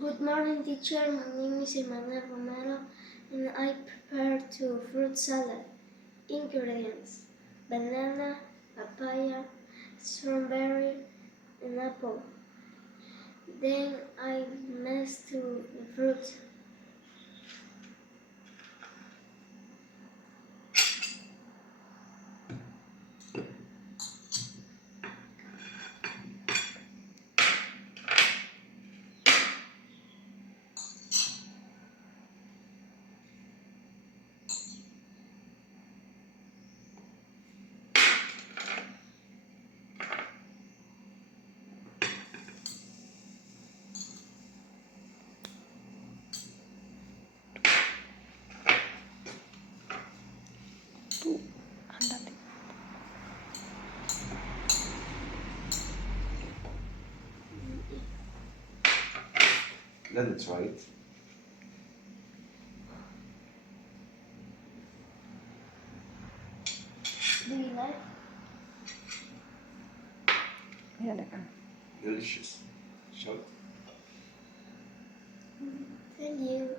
Good morning, teacher. My name is Emmanuel Romero, and I prepared two fruit salad. Ingredients: banana, papaya, strawberry, and apple. Then I mix the fruit. Andate. Let me try it. Do you like? Mírale acá. Delicious. Show it. Thank you.